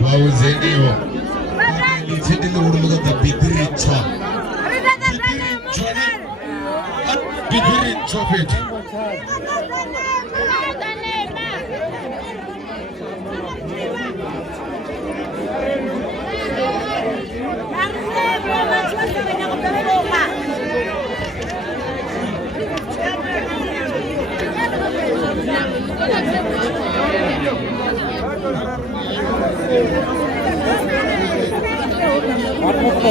Pauzeniwa. Litendele uruluga da bigiri chwa. Bigiri chopet.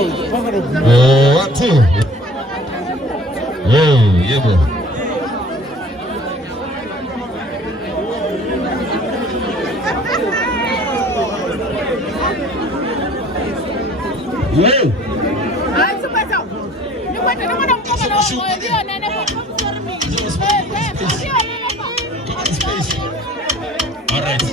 Oh, what too? Oh, yeah, boy. Whoa! All right.